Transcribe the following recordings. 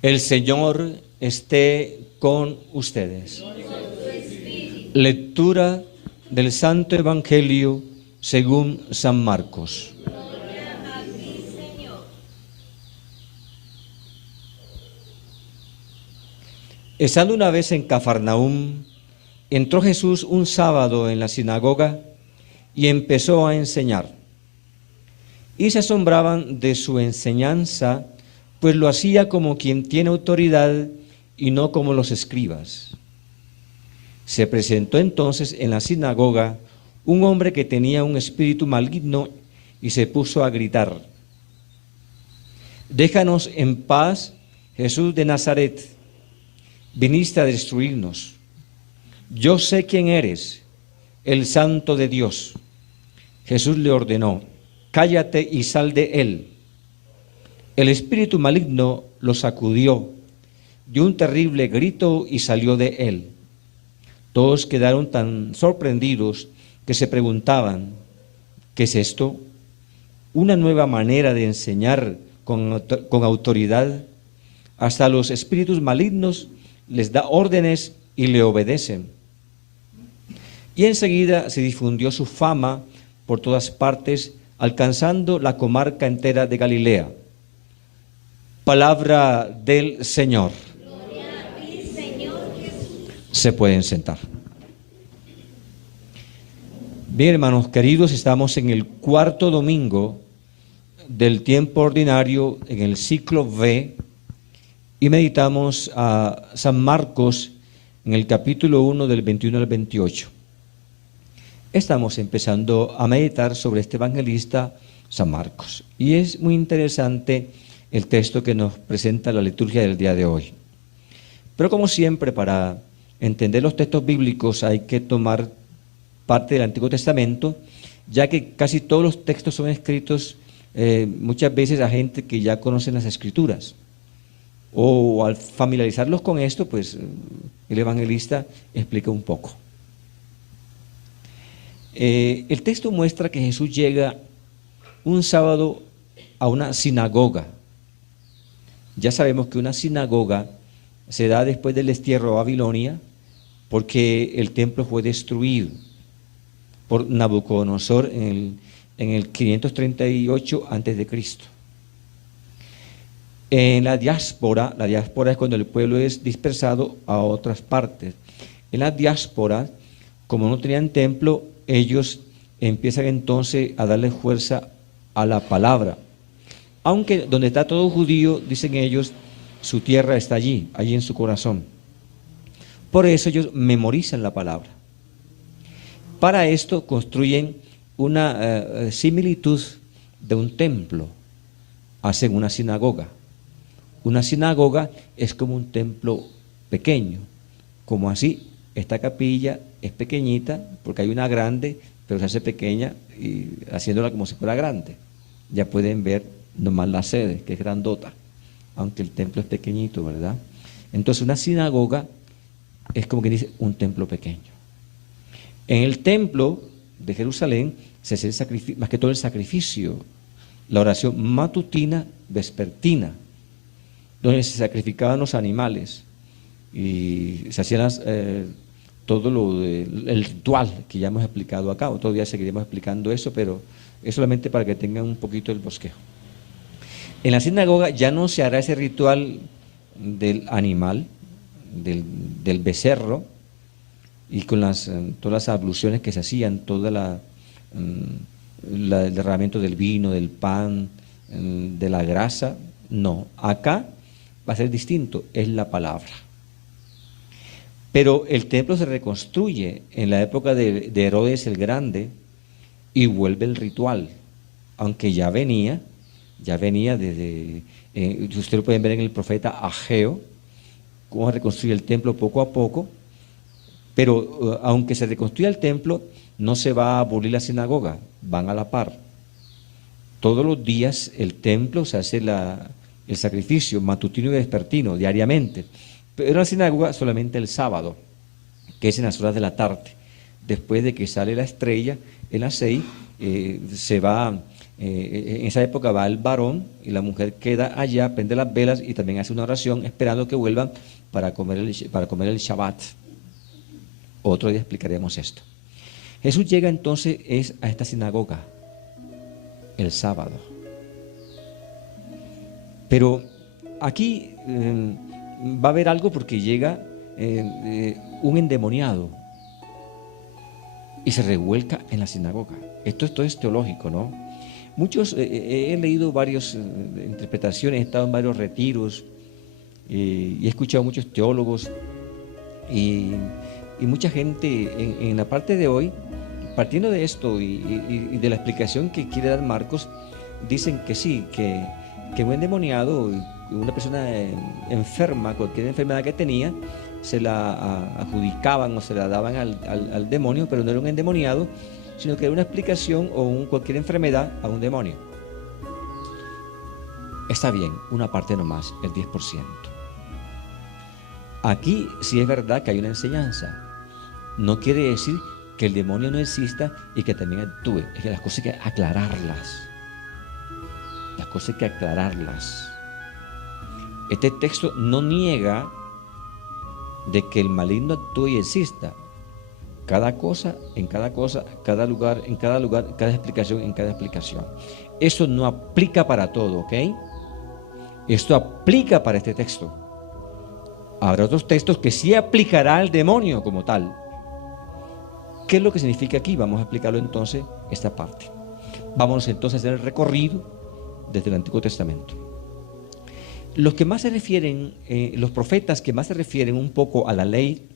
El Señor esté con ustedes. Lectura del Santo Evangelio según San Marcos. Estando una vez en Cafarnaúm, entró Jesús un sábado en la sinagoga y empezó a enseñar. Y se asombraban de su enseñanza, pues lo hacía como quien tiene autoridad y no como los escribas. Se presentó entonces en la sinagoga un hombre que tenía un espíritu maligno y se puso a gritar: «Déjanos en paz, Jesús de Nazaret. Viniste a destruirnos. Yo sé quién eres, el Santo de Dios». Jesús le ordenó: «Cállate y sal de él». El espíritu maligno lo sacudió, dio un terrible grito y salió de él. Todos quedaron tan sorprendidos que se preguntaban: ¿qué es esto? ¿Una nueva manera de enseñar con autoridad? Hasta los espíritus malignos les da órdenes y le obedecen. Y enseguida se difundió su fama por todas partes, alcanzando la comarca entera de Galilea. Palabra del Señor. Gloria a ti, Señor Jesús. Se pueden sentar. Bien, hermanos queridos, estamos en el cuarto domingo del tiempo ordinario en el ciclo B y meditamos a San Marcos en el capítulo 1 del 21 al 28. Estamos empezando a meditar sobre este evangelista San Marcos y es muy interesante el texto que nos presenta la liturgia del día de hoy. Pero como siempre, para entender los textos bíblicos hay que tomar parte del Antiguo Testamento, ya que casi todos los textos son escritos muchas veces a gente que ya conocen las Escrituras. O al familiarizarlos con esto, pues el evangelista explica un poco. El texto muestra que Jesús llega un sábado a una sinagoga. Ya sabemos que una sinagoga se da después del destierro a Babilonia porque el templo fue destruido por Nabucodonosor en el 538 a.C. En la diáspora es cuando el pueblo es dispersado a otras partes. En la diáspora, como no tenían templo, ellos empiezan entonces a darle fuerza a la palabra. Aunque donde está todo judío, dicen ellos, su tierra está allí en su corazón. Por eso ellos memorizan la palabra. Para esto construyen una similitud de un templo, hacen una sinagoga. Una sinagoga es como un templo pequeño, como así, esta capilla es pequeñita porque hay una grande, pero se hace pequeña y haciéndola como si fuera grande. Ya pueden ver nomás la sede, que es grandota, aunque el templo es pequeñito, ¿verdad? Entonces una sinagoga es como que dice un templo pequeño. En el templo de Jerusalén se hace más que todo el sacrificio, la oración matutina, vespertina, donde se sacrificaban los animales y se hacían todo el ritual que ya hemos explicado acá. Otro día seguiremos explicando eso, pero es solamente para que tengan un poquito el bosquejo. En la sinagoga ya no se hará ese ritual del animal, del becerro, y con todas las abluciones que se hacían, todo el derramamiento del vino, del pan, de la grasa. No, acá va a ser distinto, es la palabra. Pero el templo se reconstruye en la época de Herodes el Grande y vuelve el ritual, aunque ya venía desde, ustedes lo pueden ver en el profeta Ageo, cómo reconstruye el templo poco a poco, pero aunque se reconstruya el templo, no se va a abolir la sinagoga, van a la par. Todos los días el templo se hace el sacrificio matutino y vespertino, diariamente, pero en la sinagoga solamente el sábado, que es en las horas de la tarde. Después de que sale la estrella, en las 6, se va En esa época va el varón y la mujer queda allá, prende las velas y también hace una oración esperando que vuelvan para comer el Shabbat. Otro día explicaremos esto. Jesús llega entonces a esta sinagoga el sábado. Pero aquí va a haber algo porque llega un endemoniado y se revuelca en la sinagoga. Esto es teológico, ¿no? Muchos, he leído varias interpretaciones, he estado en varios retiros y he escuchado muchos teólogos y mucha gente en la parte de hoy, partiendo de esto y de la explicación que quiere dar Marcos, dicen que sí, que un endemoniado, una persona enferma, cualquier enfermedad que tenía, se la adjudicaban o se la daban al demonio, pero no era un endemoniado, sino que era una explicación o cualquier enfermedad a un demonio. Está bien, una parte nomás, el 10%. Aquí sí es verdad que hay una enseñanza. No quiere decir que el demonio no exista y que también actúe. Es que las cosas hay que aclararlas. Las cosas hay que aclararlas. Este texto no niega de que el maligno actúe y exista. Cada cosa, cada lugar, cada explicación en cada explicación. Eso no aplica para todo, ¿ok? Esto aplica para este texto. Habrá otros textos que sí aplicará al demonio como tal. ¿Qué es lo que significa aquí? Vamos a explicarlo entonces, esta parte. Vamos entonces a hacer el recorrido desde el Antiguo Testamento. Los que más se refieren, los profetas que más se refieren un poco a la ley,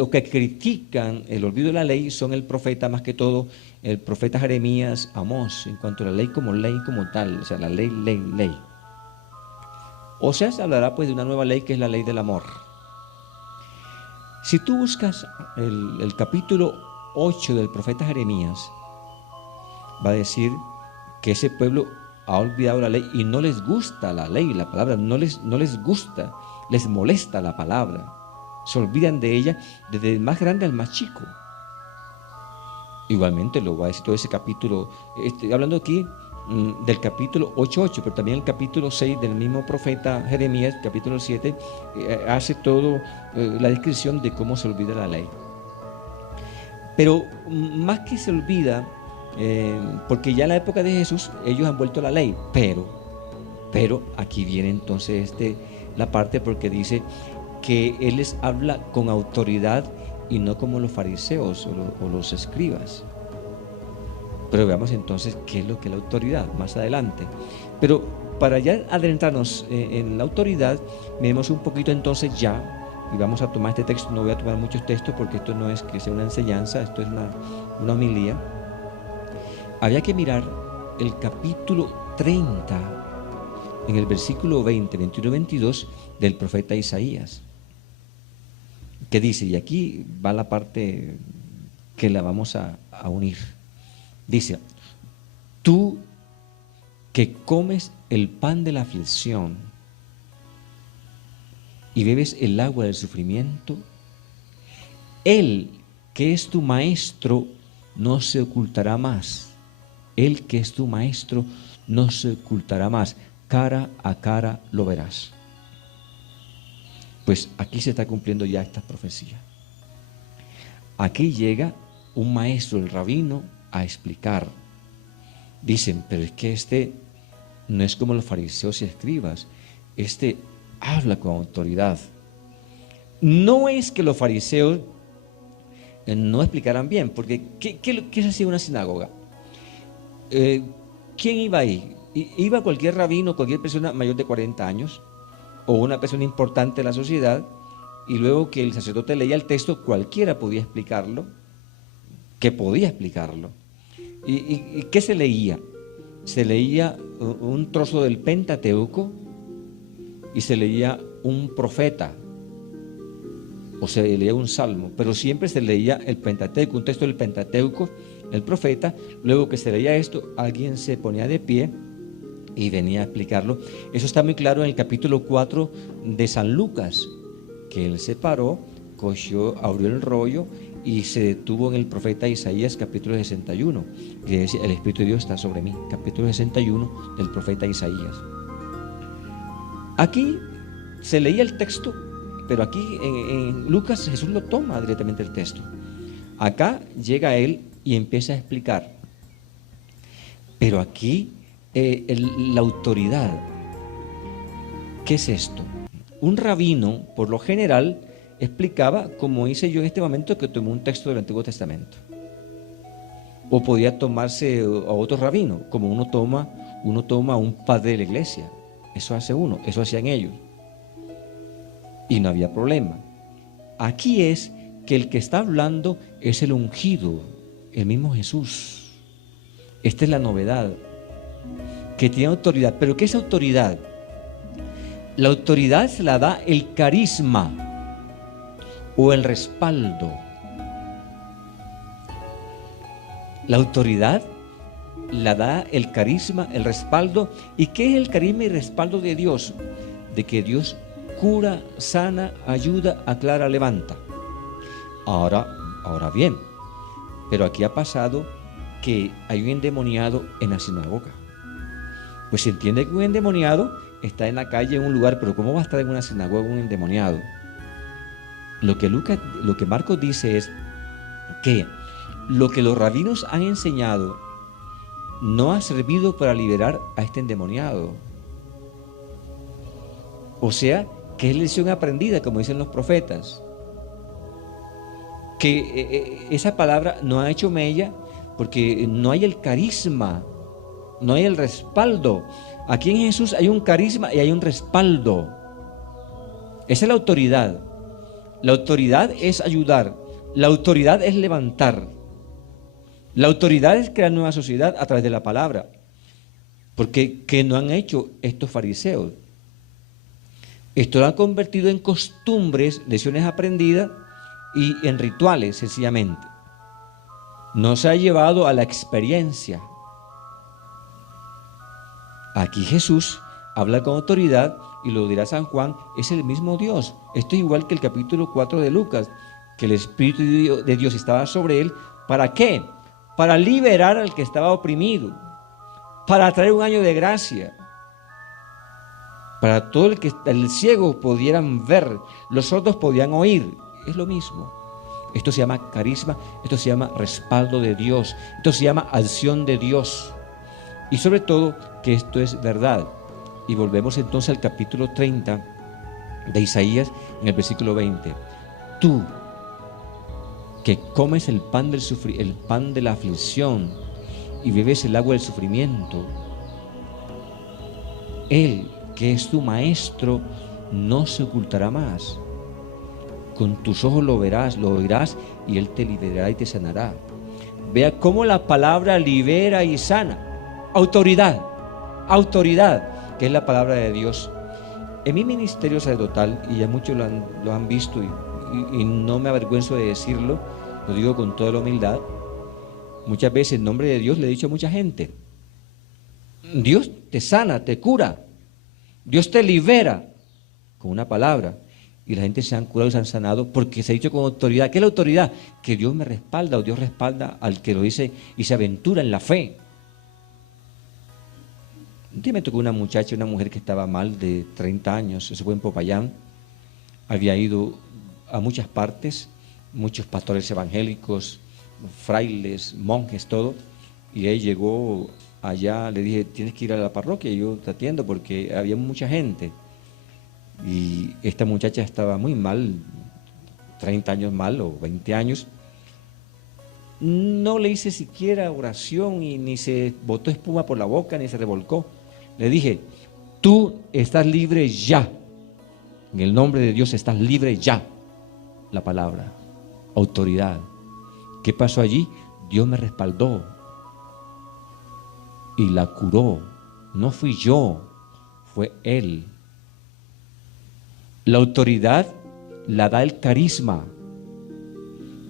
o que critican el olvido de la ley, son el profeta, más que todo, el profeta Jeremías, Amós, en cuanto a la ley como tal, o sea, la ley. O sea, se hablará pues de una nueva ley que es la ley del amor. Si tú buscas el capítulo 8 del profeta Jeremías, va a decir que ese pueblo ha olvidado la ley y no les gusta la ley, la palabra, no les gusta, les molesta la palabra. Se olvidan de ella desde el más grande al más chico. Igualmente lo va a decir todo ese capítulo. Estoy hablando aquí del capítulo 8:8, pero también el capítulo 6 del mismo profeta Jeremías, capítulo 7, hace todo la descripción de cómo se olvida la ley. Pero más que se olvida, porque ya en la época de Jesús ellos han vuelto a la ley, pero aquí viene entonces la parte porque dice que Él les habla con autoridad y no como los fariseos o los escribas. Pero veamos entonces qué es lo que es la autoridad más adelante. Pero para ya adentrarnos en la autoridad, miremos un poquito entonces ya, y vamos a tomar este texto. No voy a tomar muchos textos porque esto no es que sea una enseñanza, esto es una homilía. Había que mirar el capítulo 30, en el versículo 20, 21 y 22 del profeta Isaías, que dice, y aquí va la parte que la vamos a unir. Dice, tú que comes el pan de la aflicción y bebes el agua del sufrimiento, Él que es tu maestro no se ocultará más. Él que es tu maestro no se ocultará más. Cara a cara lo verás. Pues aquí se está cumpliendo ya esta profecía. Aquí llega un maestro, el rabino, a explicar. Dicen, pero es que este no es como los fariseos y escribas. Este habla con autoridad. No es que los fariseos no explicaran bien, porque ¿qué se hacía una sinagoga? ¿Quién iba ahí? Iba cualquier rabino, cualquier persona mayor de 40 años o una persona importante en la sociedad, y luego que el sacerdote leía el texto, cualquiera podía explicarlo, que podía explicarlo. ¿Y qué se leía? Se leía un trozo del Pentateuco y se leía un profeta, o se leía un salmo, pero siempre se leía el Pentateuco, un texto del Pentateuco, el profeta. Luego que se leía esto, alguien se ponía de pie y venía a explicarlo. Eso está muy claro en el capítulo 4 de San Lucas, que él se paró, cogió, abrió el rollo y se detuvo en el profeta Isaías capítulo 61, que dice: el Espíritu de Dios está sobre mí. Capítulo 61 del profeta Isaías. Aquí se leía el texto, pero aquí en Lucas Jesús lo toma directamente el texto. Acá llega él y empieza a explicar. Pero aquí la autoridad, ¿qué es esto? Un rabino, por lo general, explicaba, como hice yo en este momento, que tomé un texto del Antiguo Testamento. O podía tomarse a otro rabino, como uno toma a un padre de la iglesia. Eso hace uno, eso hacían ellos. Y no había problema. Aquí es que el que está hablando es el ungido, el mismo Jesús. Esta es la novedad, que tiene autoridad. ¿Pero qué es autoridad? La autoridad se la da el carisma o el respaldo. La autoridad la da el carisma, el respaldo. ¿Y qué es el carisma y respaldo de Dios? De que Dios cura, sana, ayuda, aclara, levanta. Ahora bien, pero aquí ha pasado que hay un endemoniado en la sinagoga. Pues se entiende que un endemoniado está en la calle, en un lugar, pero ¿cómo va a estar en una sinagoga un endemoniado? Lo que Marcos dice es que lo que los rabinos han enseñado no ha servido para liberar a este endemoniado. O sea, que es lección aprendida, como dicen los profetas. Que esa palabra no ha hecho mella porque no hay el carisma, no hay el respaldo. Aquí en Jesús hay un carisma y hay un respaldo. Esa es la autoridad. La autoridad es ayudar. La autoridad es levantar. La autoridad es crear nueva sociedad a través de la palabra. Porque ¿qué no han hecho estos fariseos? Esto lo han convertido en costumbres, lecciones aprendidas y en rituales, sencillamente. No se ha llevado a la experiencia. Aquí Jesús habla con autoridad y lo dirá San Juan, es el mismo Dios. Esto es igual que el capítulo 4 de Lucas, que el Espíritu de Dios estaba sobre él. ¿Para qué? Para liberar al que estaba oprimido, para traer un año de gracia, para todo el ciego pudieran ver, los sordos podían oír. Es lo mismo. Esto se llama carisma, esto se llama respaldo de Dios, esto se llama acción de Dios. Y sobre todo que esto es verdad. Y volvemos entonces al capítulo 30 de Isaías, en el versículo 20. Tú que comes el pan de la aflicción y bebes el agua del sufrimiento, Él que es tu maestro no se ocultará más. Con tus ojos lo verás, lo oirás, y Él te liberará y te sanará. Vea cómo la palabra libera y sana. Autoridad, que es la palabra de Dios. En mi ministerio sacerdotal, y ya muchos lo han visto y no me avergüenzo de decirlo, lo digo con toda la humildad, muchas veces en nombre de Dios le he dicho a mucha gente: Dios te sana, te cura, Dios te libera con una palabra. Y la gente se han curado y se han sanado porque se ha dicho con autoridad. ¿Qué es la autoridad? Que Dios me respalda, o Dios respalda al que lo dice y se aventura en la fe. Un día me tocó una mujer que estaba mal de 30 años, eso fue en Popayán. Había ido a muchas partes, muchos pastores evangélicos, frailes, monjes, todo. Y él llegó allá, le dije: tienes que ir a la parroquia, yo te atiendo, porque había mucha gente. Y esta muchacha estaba muy mal, 30 años mal o 20 años. No le hice siquiera oración y ni se botó espuma por la boca ni se revolcó. Le dije: tú estás libre ya. En el nombre de Dios estás libre ya. La palabra, autoridad. ¿Qué pasó allí? Dios me respaldó y la curó. No fui yo, fue Él. La autoridad la da el carisma.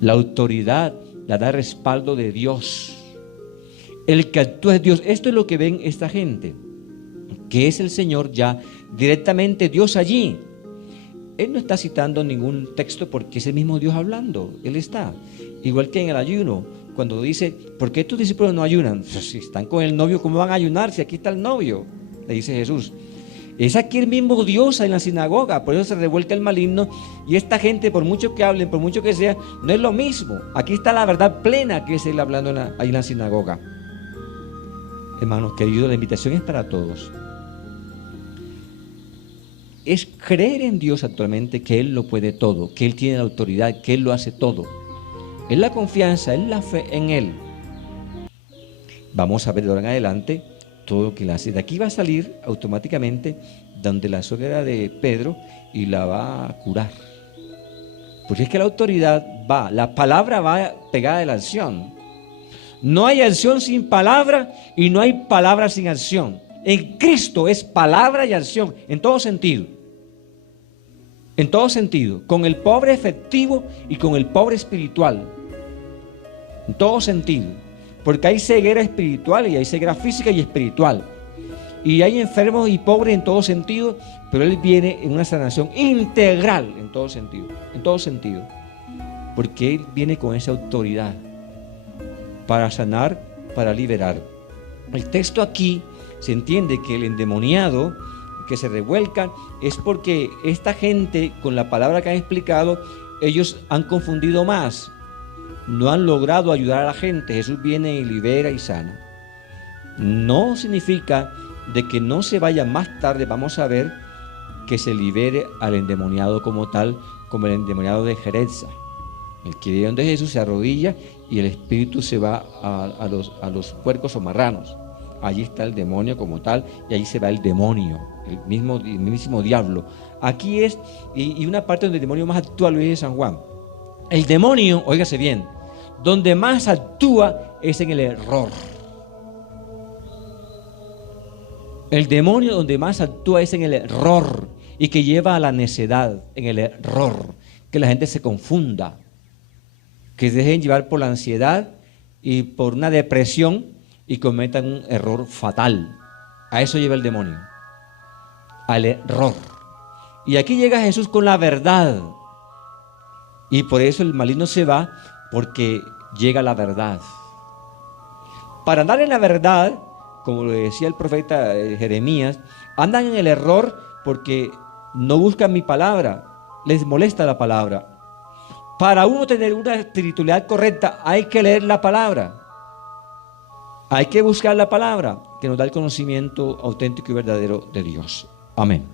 La autoridad la da el respaldo de Dios. El que actúa es Dios. Esto es lo que ven esta gente, que es el Señor ya, directamente Dios allí. Él no está citando ningún texto porque es el mismo Dios hablando. Él está. Igual que en el ayuno, cuando dice, ¿por qué tus discípulos no ayunan? Pues si están con el novio, ¿cómo van a ayunar si aquí está el novio? Le dice Jesús. Es aquí el mismo Dios en la sinagoga, por eso se revuelca el maligno. Y esta gente, por mucho que hablen, por mucho que sea, no es lo mismo. Aquí está la verdad plena que es Él hablando ahí en la sinagoga. Hermanos queridos, la invitación es para todos. Es creer en Dios actualmente, que Él lo puede todo, que Él tiene la autoridad, que Él lo hace todo. Es la confianza, es la fe en Él. Vamos a ver de ahora en adelante todo lo que Él hace. De aquí va a salir automáticamente donde la suegra de Pedro y la va a curar. Porque es que la autoridad va, la palabra va pegada de la acción. No hay acción sin palabra y no hay palabra sin acción. En Cristo es palabra y acción, en todo sentido. En todo sentido. Con el pobre efectivo y con el pobre espiritual. En todo sentido. Porque hay ceguera espiritual y hay ceguera física y espiritual. Y hay enfermos y pobres en todo sentido, pero Él viene en una sanación integral en todo sentido. En todo sentido. Porque Él viene con esa autoridad para sanar, para liberar. El texto aquí se entiende que el endemoniado que se revuelca es porque esta gente, con la palabra que han explicado, ellos han confundido más. No han logrado ayudar a la gente. Jesús viene y libera y sana. No significa de que no se vaya más tarde, vamos a ver, que se libere al endemoniado como tal, como el endemoniado de Gerasa. El que viene donde Jesús se arrodilla y el espíritu se va a los puercos o marranos. Allí está el demonio como tal y allí se va el demonio, el mismísimo diablo. Aquí es, y una parte donde el demonio más actúa lo dice San Juan. El demonio, óigase bien, donde más actúa es en el error. El demonio donde más actúa es en el error y que lleva a la necedad, en el error, que la gente se confunda, que se dejen llevar por la ansiedad y por una depresión y cometan un error fatal. A eso lleva el demonio, al error. Y aquí llega Jesús con la verdad. Y por eso el maligno se va, porque llega la verdad. Para andar en la verdad, como lo decía el profeta Jeremías, andan en el error porque no buscan mi palabra, les molesta la palabra. Para uno tener una espiritualidad correcta hay que leer la palabra. Hay que buscar la palabra que nos da el conocimiento auténtico y verdadero de Dios. Amén.